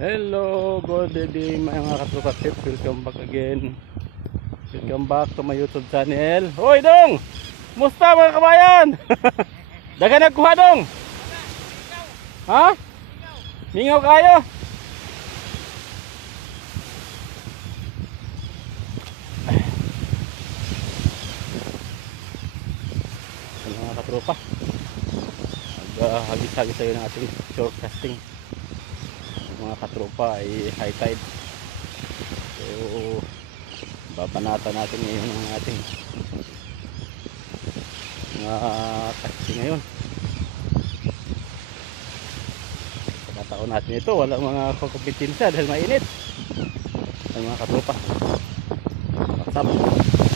Hello, good day mga katropa tip. Welcome back again. Welcome back to my YouTube channel. Hoy dong! Musta mga kabayan? Daga nagkuha dong? Ha? Mingaw kayo? Mga katropa? Mag-hagis-hagis tayo ng ating short casting mga katropa ay high tide. So babanatan natin ngayon ang ating mga taxi ngayon. Pagkataon natin ito walang mga kukumpetensya dahil mainit. Ang mga katropa. What's up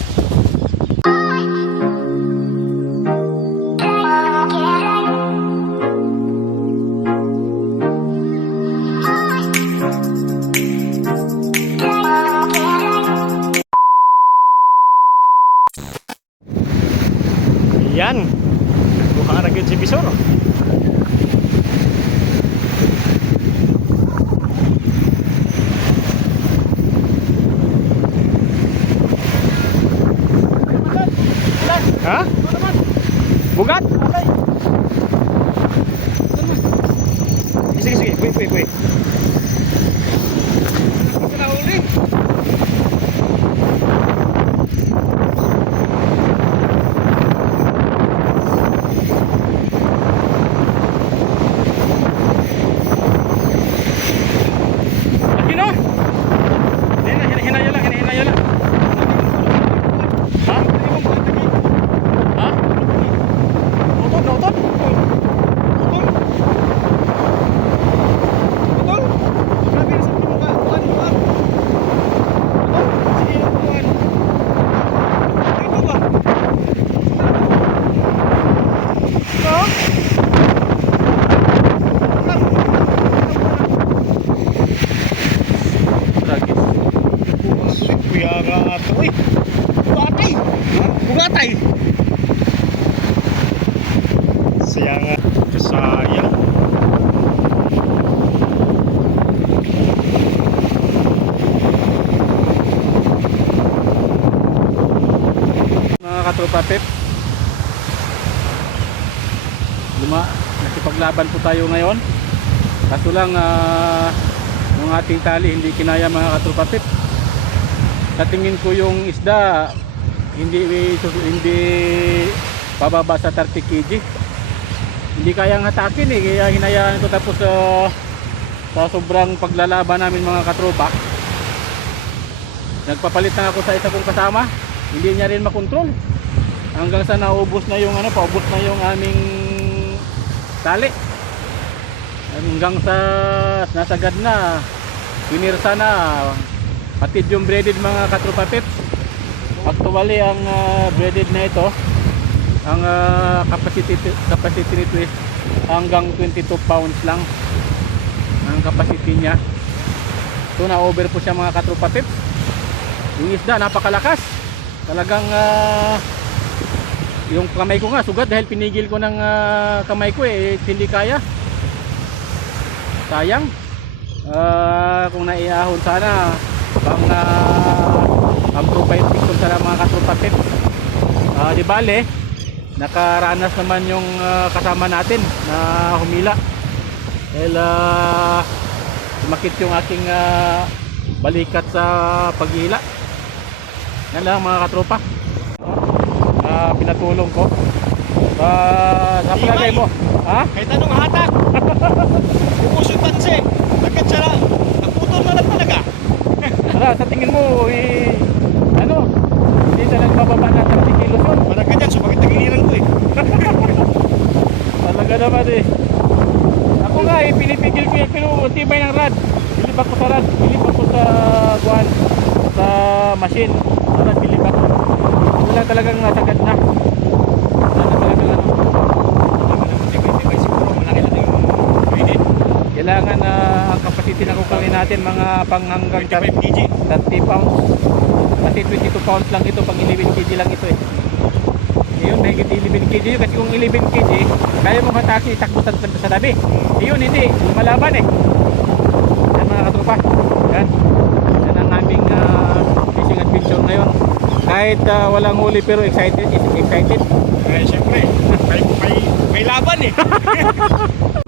yan buka na gyud si Bisor Ha? Bugat? Sige, sige. Wait, wait, wait. Eh. Bugatay. Bugatay. Siya nga. Kasayang. Mga katropa pep. Luma, nakipaglaban po tayo ngayon. Kaso lang ah, yung ating tali hindi kinaya mga katropa pep. Sa tingin ko yung isda hindi hindi pababa sa 30 kg. Hindi kayang hatakin eh kaya hinayaan ko tapos ah, sa sobrang paglalaban namin mga katropa. Nagpapalit na ako sa isa kong kasama hindi niya rin makontrol hanggang sa naubos na yung ano paubos na yung aming tali hanggang sa nasagad na pinirsa na patid yung breaded mga katropa pips actually ang ah, breaded na ito ang ah, capacity capacity nito is hanggang 22 pounds lang ang capacity niya. So na over po siya mga katropa pips yung isda napakalakas. Talagang ah, yung kamay ko nga sugat dahil pinigil ko ng ah, kamay ko eh hindi kaya. Sayang. Ah, kung naiahon sana pang uh, ang profile picture sana mga katropa pet Ah, di bale nakaranas naman yung ah, kasama natin na humila dahil ah, sumakit yung aking ah, balikat sa paghila yan lang mga katropa. Ah, pinatulong ko. Ah, sa palagay mo. Ha? Kahit anong hatak. Umusod tanse. Agad siya lang. Naputol na lang talaga. Tingin mo, eh, ano? Hindi na nagbababa ng 30 kilos yun. Parang ganyan. So bakit nagiliran ko eh. Talaga naman eh. Ako nga eh, pinipigil ko yan, pero tibay ng rad. Bilib ako sa rad, bilib ako sa guan, sa machine. Sa rad, bilib ako. Wala talagang natin mga panghanggang 25 kg. 30 pounds. Kasi 22 pounds lang ito pang 11 kg lang ito eh. Yun mahigit 11 kg yun. Kasi kung 11 kg kaya mong hatakin itakbutan sa tabi yun hindi. Lumalaban eh. Yan mga katrupa yan. Yan ang aming uh, fishing adventure ngayon. Kahit uh, walang huli pero excited excited. Eh syempre. May, may, may laban eh.